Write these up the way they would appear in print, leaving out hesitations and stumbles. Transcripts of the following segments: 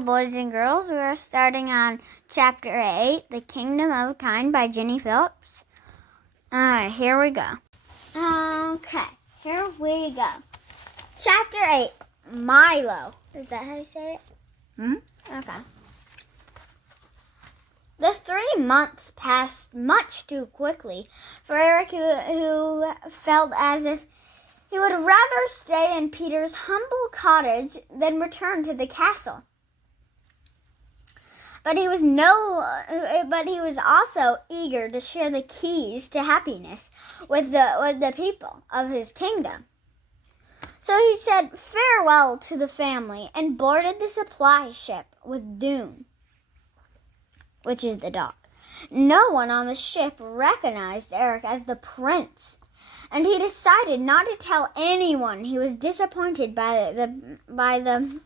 Boys and girls, we are starting on Chapter 8, The Kingdom of a Kind by Jenny Phillips. Alright, here we go. Okay, here we go. Chapter 8, Milo. Is that how you say it? Mm-hmm. Okay. The 3 months passed much too quickly for Eric, who felt as if he would rather stay in Peter's humble cottage than return to the castle. But he was also eager to share the keys to happiness with the people of his kingdom. So he said farewell to the family and boarded the supply ship with Dune, which is the dog. No one on the ship recognized Eric as the prince, and he decided not to tell anyone he was disappointed by the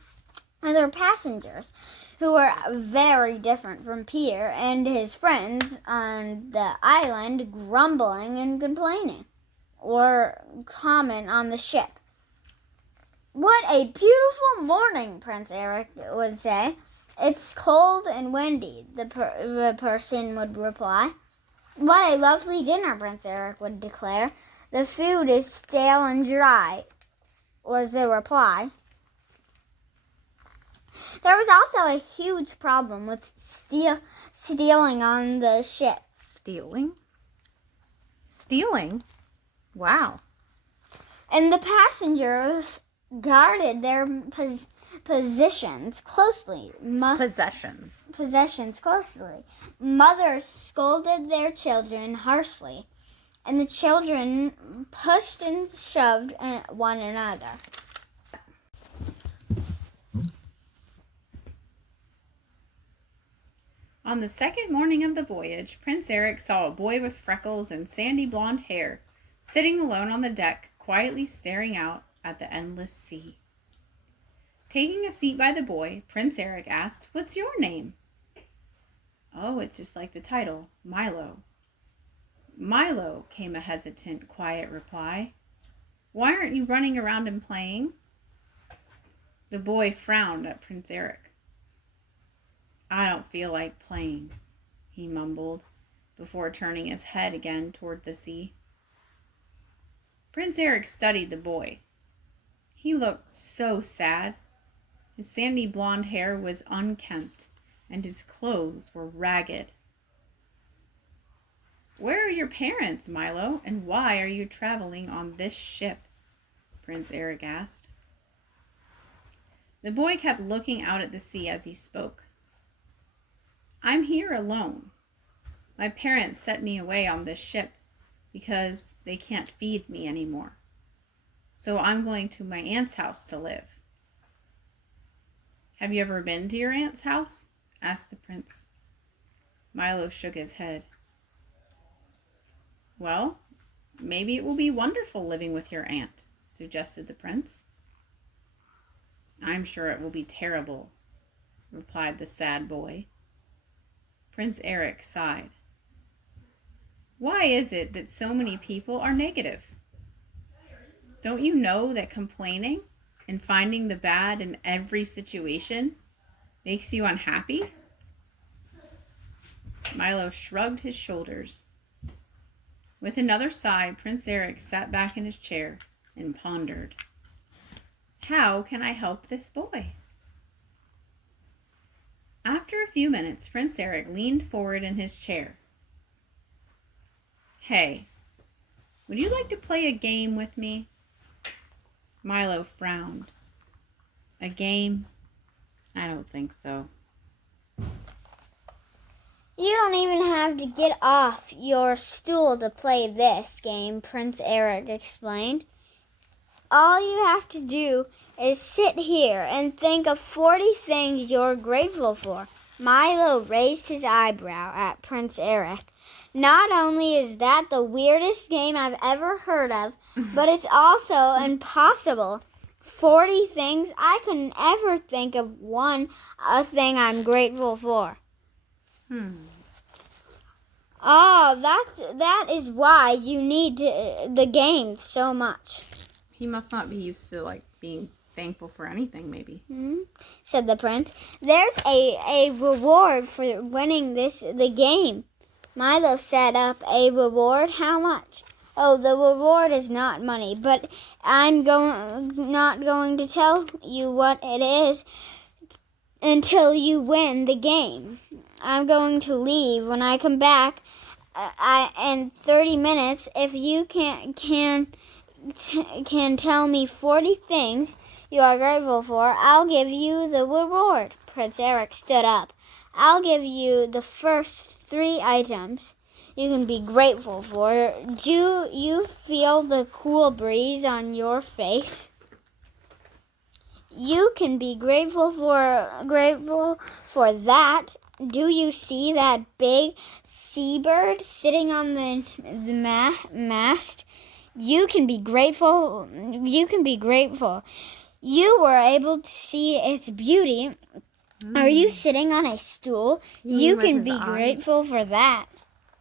other passengers, who were very different from Peter and his friends on the island. Grumbling and complaining were common on the ship. "What a beautiful morning," Prince Eric would say. "It's cold and windy," the person would reply. "What a lovely dinner," Prince Eric would declare. "The food is stale and dry," was the reply. There was also a huge problem with stealing on the ship. Stealing? Wow. And the passengers guarded their possessions closely. Possessions closely. Mothers scolded their children harshly, and the children pushed and shoved one another. On the second morning of the voyage, Prince Eric saw a boy with freckles and sandy blonde hair sitting alone on the deck, quietly staring out at the endless sea. Taking a seat by the boy, Prince Eric asked, "What's your name?" "Oh, it's just like the title, Milo." "Milo," came a hesitant, quiet reply. "Why aren't you running around and playing?" The boy frowned at Prince Eric. "I don't feel like playing," he mumbled, before turning his head again toward the sea. Prince Eric studied the boy. He looked so sad. His sandy blonde hair was unkempt, and his clothes were ragged. "Where are your parents, Milo, and why are you traveling on this ship?" Prince Eric asked. The boy kept looking out at the sea as he spoke. "I'm here alone. My parents set me away on this ship because they can't feed me anymore. So I'm going to my aunt's house to live." "Have you ever been to your aunt's house?" asked the prince. Milo shook his head. "Well, maybe it will be wonderful living with your aunt," suggested the prince. "I'm sure it will be terrible," replied the sad boy. Prince Eric sighed. "Why is it that so many people are negative? Don't you know that complaining and finding the bad in every situation makes you unhappy?" Milo shrugged his shoulders. With another sigh, Prince Eric sat back in his chair and pondered. How can I help this boy? After a few minutes, Prince Eric leaned forward in his chair. "Hey, would you like to play a game with me?" Milo frowned. "A game? I don't think so." "You don't even have to get off your stool to play this game," Prince Eric explained. "All you have to do is sit here and think of 40 things you're grateful for." Milo raised his eyebrow at Prince Eric. "Not only is that the weirdest game I've ever heard of, but it's also impossible. 40 things? I couldn't ever think of a thing I'm grateful for." "Oh, that is why you need the game so much." He must not be used to being thankful for anything, maybe. Said the prince. There's a reward for winning the game. Milo set up a reward. How much? Oh, the reward is not money, but I'm not going to tell you what it is until you win the game. I'm going to leave. When I come back in 30 minutes, if you can tell me 40 things you are grateful for, I'll give you the reward. Prince Eric stood up. I'll give you the first 3 items you can be grateful for. Do you feel the cool breeze on your face? You can be grateful for that. Do you see that big seabird sitting on the mast? You can be grateful. You were able to see its beauty. Are you sitting on a stool? You can be grateful for that.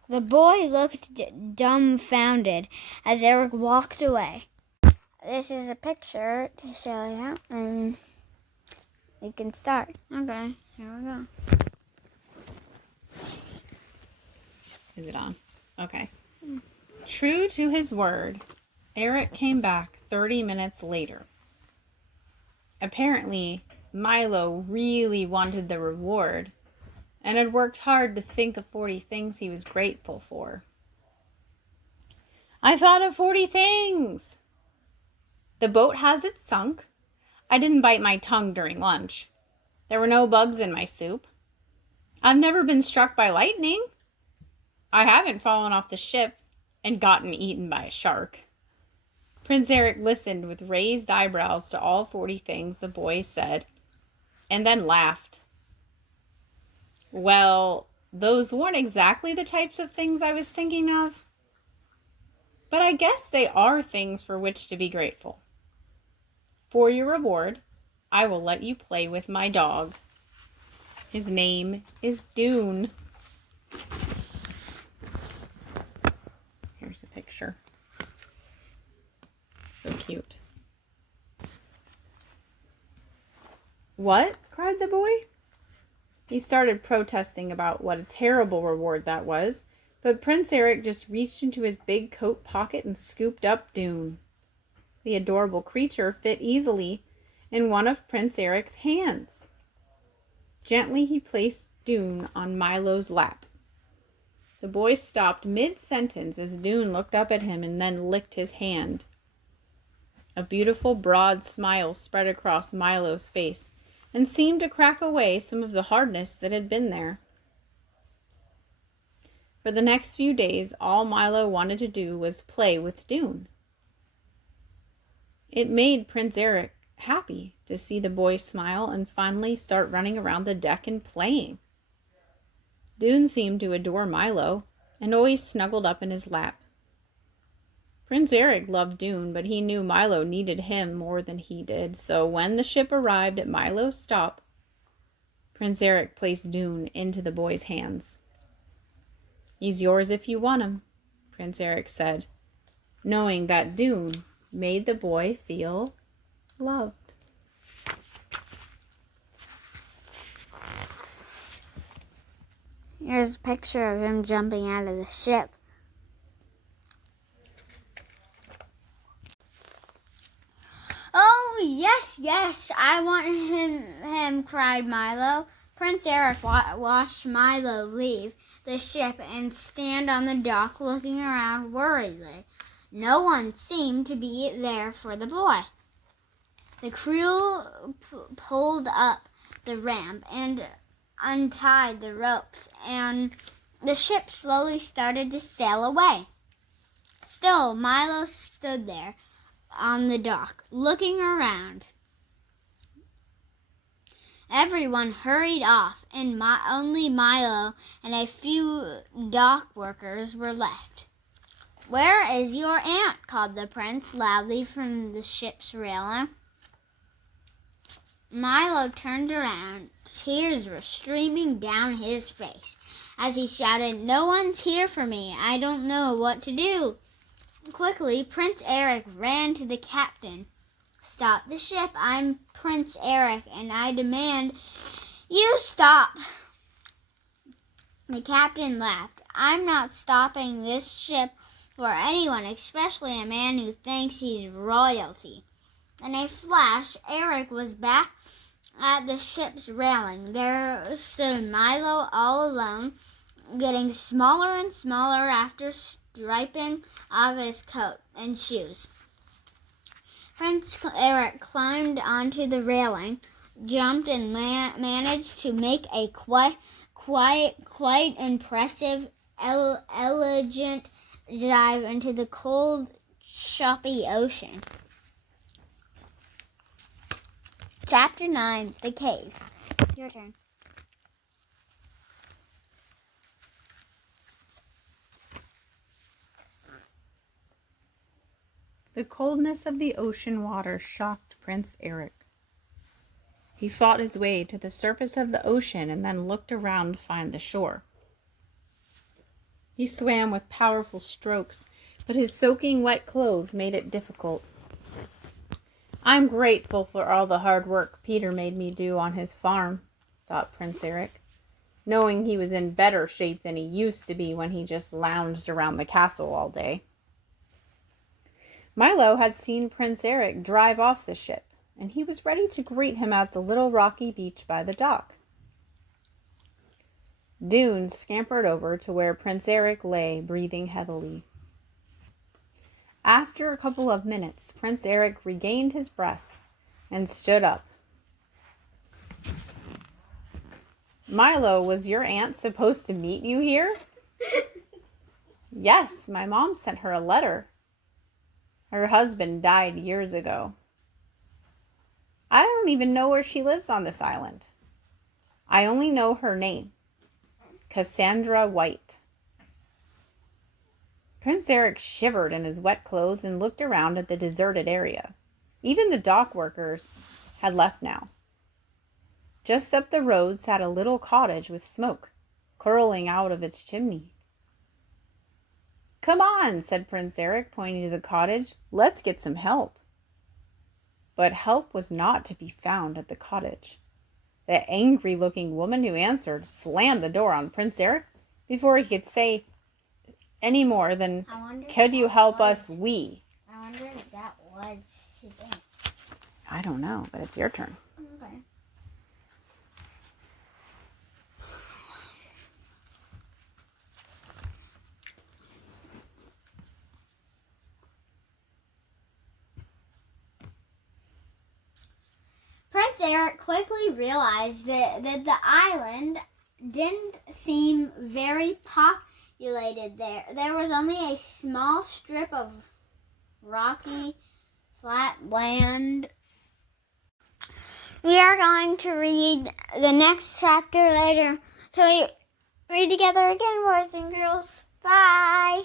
The boy looked dumbfounded as Eric walked away. This is a picture to show you, and you can start. Okay, here we go. Is it on? Okay. True to his word, Eric came back 30 minutes later. Apparently, Milo really wanted the reward and had worked hard to think of 40 things he was grateful for. I thought of 40 things! The boat hasn't sunk. I didn't bite my tongue during lunch. There were no bugs in my soup. I've never been struck by lightning. I haven't fallen off the ship and gotten eaten by a shark. Prince Eric listened with raised eyebrows to all 40 things the boy said, and then laughed. Well, those weren't exactly the types of things I was thinking of, but I guess they are things for which to be grateful. For your reward, I will let you play with my dog. His name is Dune. Here's a picture. So cute. What? Cried the boy. He started protesting about what a terrible reward that was, but Prince Eric just reached into his big coat pocket and scooped up Dune. The adorable creature fit easily in one of Prince Eric's hands. Gently he placed Dune on Milo's lap. The boy stopped mid-sentence as Dune looked up at him and then licked his hand. A beautiful broad smile spread across Milo's face and seemed to crack away some of the hardness that had been there. For the next few days, all Milo wanted to do was play with Dune. It made Prince Eric happy to see the boy smile and finally start running around the deck and playing. Dune seemed to adore Milo and always snuggled up in his lap. Prince Eric loved Dune, but he knew Milo needed him more than he did, so when the ship arrived at Milo's stop, Prince Eric placed Dune into the boy's hands. He's yours if you want him, Prince Eric said, knowing that Dune made the boy feel loved. Here's a picture of him jumping out of the ship. Oh, yes, I want him, cried Milo. Prince Eric watched Milo leave the ship and stand on the dock looking around worriedly. No one seemed to be there for the boy. The crew pulled up the ramp and untied the ropes, and the ship slowly started to sail away. Still, Milo stood there on the dock, looking around. Everyone hurried off, and only Milo and a few dock workers were left. Where is your aunt? Called the prince loudly from the ship's railing. Milo turned around. Tears were streaming down his face as he shouted, "No one's here for me. I don't know what to do." Quickly, Prince Eric ran to the captain, Stop the ship. I'm Prince Eric, and I demand you stop. The captain laughed. I'm not stopping this ship for anyone, especially a man who thinks he's royalty. In a flash, Eric was back at the ship's railing. There stood Milo all alone, getting smaller and smaller after stripping off his coat and shoes. Prince Eric climbed onto the railing, jumped, and managed to make a quite impressive, elegant dive into the cold, choppy ocean. Chapter 9, The Cave. Your turn. The coldness of the ocean water shocked Prince Eric. He fought his way to the surface of the ocean and then looked around to find the shore. He swam with powerful strokes, but his soaking wet clothes made it difficult. I'm grateful for all the hard work Peter made me do on his farm, thought Prince Eric, knowing he was in better shape than he used to be when he just lounged around the castle all day. Milo had seen Prince Eric drive off the ship, and he was ready to greet him at the little rocky beach by the dock. Dune scampered over to where Prince Eric lay, breathing heavily. After a couple of minutes, Prince Eric regained his breath and stood up. Milo, was your aunt supposed to meet you here? Yes, my mom sent her a letter. Her husband died years ago. I don't even know where she lives on this island. I only know her name, Cassandra White. Prince Eric shivered in his wet clothes and looked around at the deserted area. Even the dock workers had left now. Just up the road sat a little cottage with smoke curling out of its chimney. Come on, said Prince Eric, pointing to the cottage. Let's get some help. But help was not to be found at the cottage. The angry-looking woman who answered slammed the door on Prince Eric before he could say any more than, could you help us, we? I wonder if that was his aunt. I don't know, but it's your turn. Okay. Prince Eric quickly realized that the island didn't seem very populated there. There was only a small strip of rocky, flat land. We are going to read the next chapter later. So we read together again, boys and girls. Bye.